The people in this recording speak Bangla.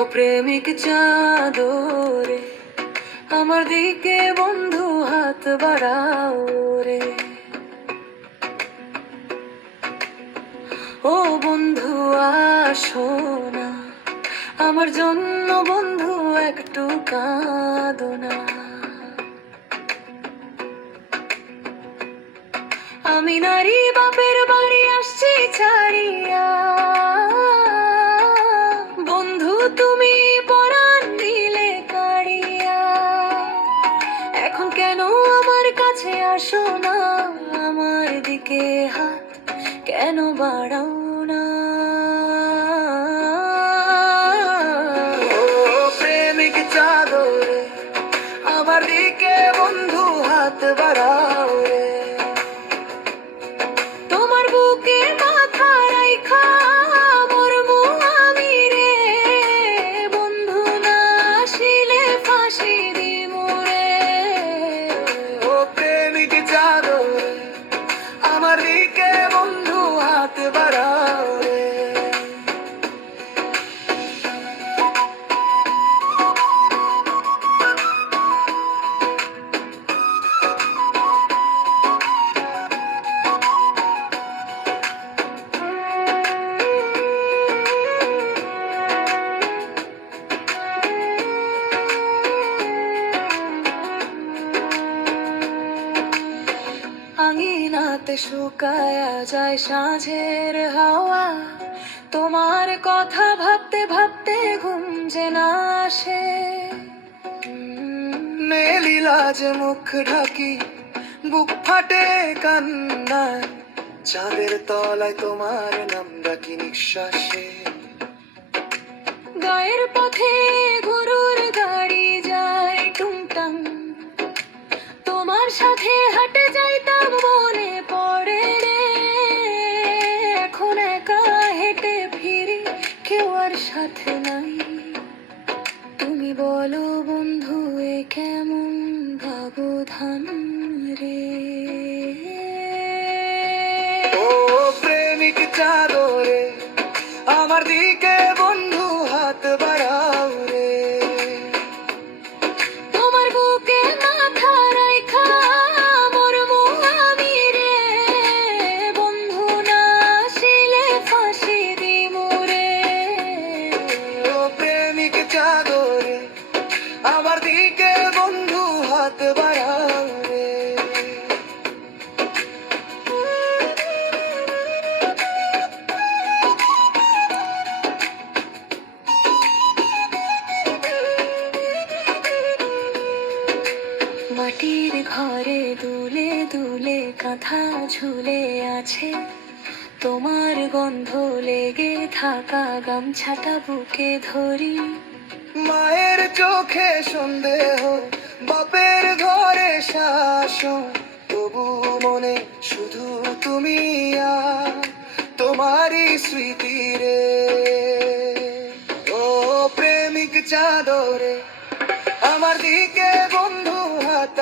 ও প্রেমিক চাদরে আমার দিকে বন্ধু হাত বাড়াও রে। ও বন্ধু আসো না, আমার জন্য বন্ধু একটু কাঁদো না। আমি নারী বাপের বাড়ি আসছি ছাড়িয়া, বন্ধু তুমি পরাণ দিলে কাড়িয়া। এখন কেন আমার কাছে আসো না, আমার দিকে হাত কেন বাড়াও না। ও প্রেমিক চাদরে আমার দিকে বন্ধু হাত বাড়াও রে। তোমার বুকে মাথা রাইখা মরমু আমি রে, বন্ধু না আসিলে ফাঁসি দিমু রে। ও প্রেমিক চাদরে আমার দিকে বন্ধু হাত বাড়াও রে। আঙিনাতে শুকায়া যায় সাঁঝের হাওয়া, তোমার কথা ভাবতে ভাবতে ঘুম যে না আসে। নীলাজ মুখ ঢাকি বুক ফাটে কান্নায়, চাঁদের তলায় তোমার নাম ডাকি নিঃশ্বাসে। গায়ের পথে গরুর গাড়ি যায় টুংটাং, তোমার সাথে হাঁটে যাইতাম মনে পড়ে রে। এখন একা হেঁটে ফিরি কেউ আর সাথে নাই। তুমি বলো বন্ধু এ কেমন ব্যবধান রে। ও প্রেমিক চাদরে আমার দিকে বন্ধু হাত বাড়াও রে। তোমার বুকে মাথা রাইখা মরমু আমি রে, বন্ধু না আসিলে ফাঁসি দিমু রে। ও প্রেমিক চাদরে আমার দিকে বন্ধু হাত বাড়াও রে। মাটির ঘরে দুলে দুলে কাঁথা ঝুলে আছে, তোমার গন্ধ লেগে থাকা গামছাটা বুকে ধরি। মায়ের চোখে সন্দেহ, বাপের ঘরে শাসন, তবু মনে শুধু তুমি আর তোমারই স্মৃতি রে। ও প্রেমিক চাদরে আমার দিকে বন্ধু হাত